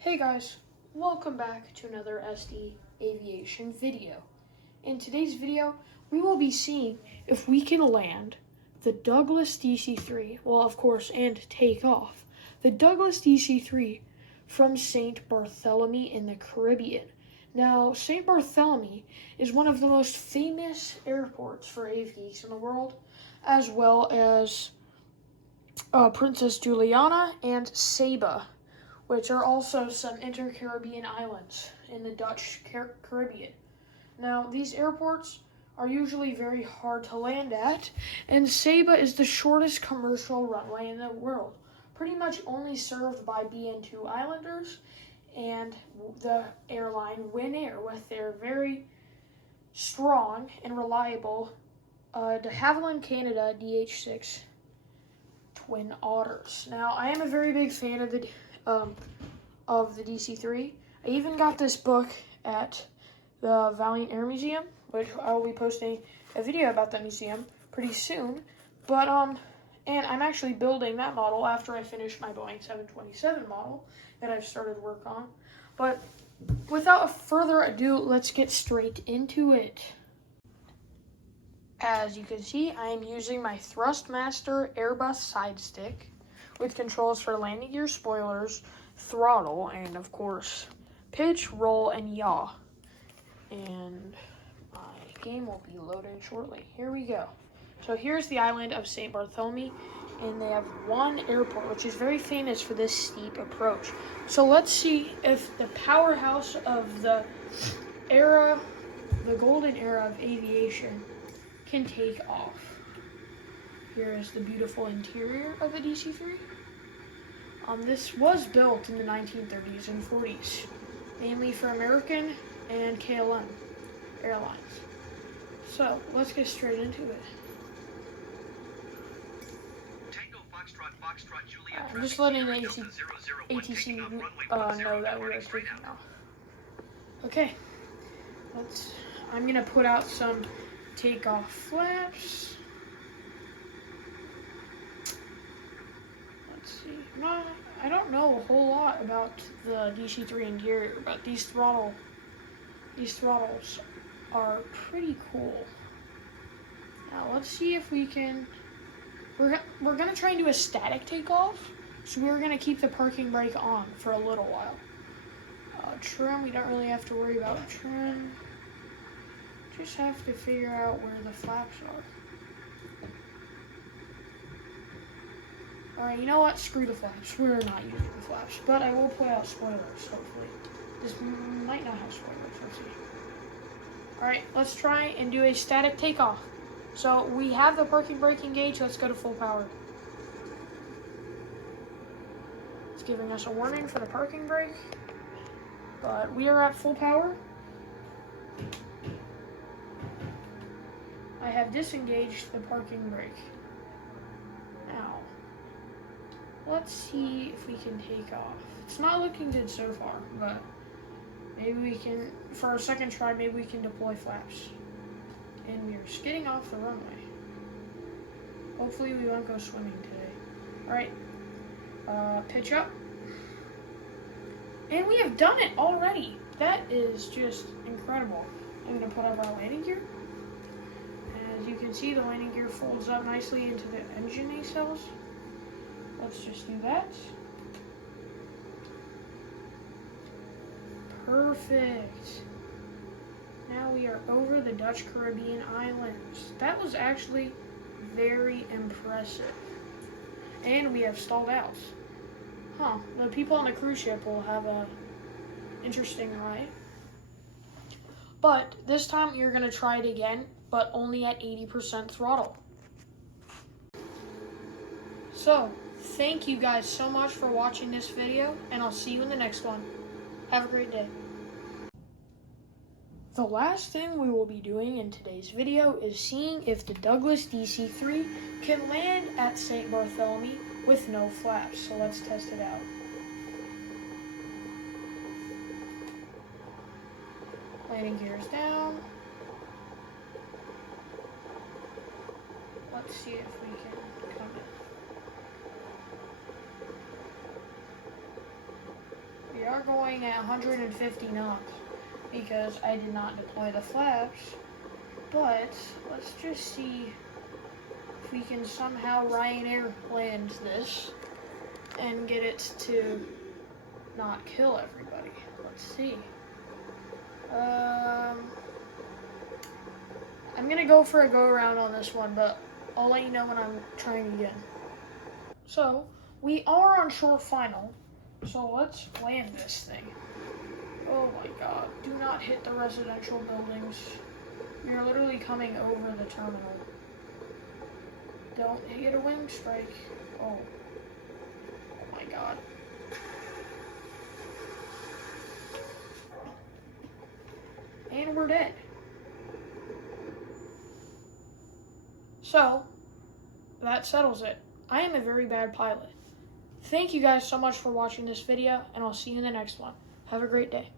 Hey guys, welcome back to another SD.Aviation video. In today's video, we will be seeing if we can land the Douglas DC-3, well of course, and take off the Douglas DC-3 from St. Barthélemy in the Caribbean. Now, St. Barthélemy is one of the most famous airports for aviators in the world, as well as Princess Juliana and Saba, which are also some inter-Caribbean islands in the Dutch Caribbean. Now, these airports are usually very hard to land at, and Saba is the shortest commercial runway in the world, pretty much only served by BN2 Islanders and the airline Winair with their very strong and reliable de Havilland Canada DH6 Twin Otters. Now, I am a very big fan of the DC-3. I even got this book at the Valiant Air Museum, which I will be posting a video about that museum pretty soon. But and I'm actually building that model after I finish my Boeing 727 model that I've started work on. But without further ado, let's get straight into it. As you can see, I am using my Thrustmaster Airbus side stick with controls for landing gear, spoilers, throttle, and of course, pitch, roll, and yaw. And my game will be loaded shortly. Here we go. So here's the island of St. Barthélemy, and they have one airport, which is very famous for this steep approach. So let's see if the powerhouse of the era, the golden era of aviation, can take off. Here is the beautiful interior of the DC-3. This was built in the 1930s and 40s, mainly for American and KLM airlines. So let's get straight into it. I'm just letting the ATC know that we are taking off. Okay, I'm gonna put out some takeoff flaps. Let's see. I don't know a whole lot about the DC-3 interior, but these throttles are pretty cool. Now let's see if we can. We're gonna try and do a static takeoff, so we're gonna keep the parking brake on for a little while. Trim, we don't really have to worry about trim. Just have to figure out where the flaps are. Alright, you know what? Screw the flaps. We're not using the flaps, but I will put out spoilers, hopefully. This might not have spoilers, let's see. Alright, let's try and do a static takeoff. So we have the parking brake engaged, let's go to full power. It's giving us a warning for the parking brake, but we are at full power. I have disengaged the parking brake. Now, let's see if we can take off. It's not looking good so far, but maybe we can, for our second try, maybe we can deploy flaps. And we are skidding off the runway. Hopefully we won't go swimming today. Alright, pitch up. And we have done it already. That is just incredible. I'm gonna put up our landing gear. As you can see, the landing gear folds up nicely into the engine nacelles. Let's just do that. Perfect. Now we are over the Dutch Caribbean islands. That was actually very impressive. And we have stalled out. The people on the cruise ship will have a interesting ride. But this time you're gonna try it again, but only at 80% throttle. So, thank you guys so much for watching this video, and I'll see you in the next one. Have a great day. The last thing we will be doing in today's video is seeing if the Douglas DC-3 can land at St. Barthélemy with no flaps, so let's test it out. Landing gears down. Let's see if we can come in. We are are going at 150 knots because I did not deploy the flaps. But let's just see if we can somehow Ryanair land this and get it to not kill everybody. Let's see. I'm gonna go for a go around on this one, but I'll let you know when I'm trying again. So we are on short final, so let's land this thing. Oh my god, do not hit the residential buildings. You're literally coming over the terminal. Don't get a wing strike. Oh my god. And we're dead. So, that settles it. I am a very bad pilot. Thank you guys so much for watching this video, and I'll see you in the next one. Have a great day.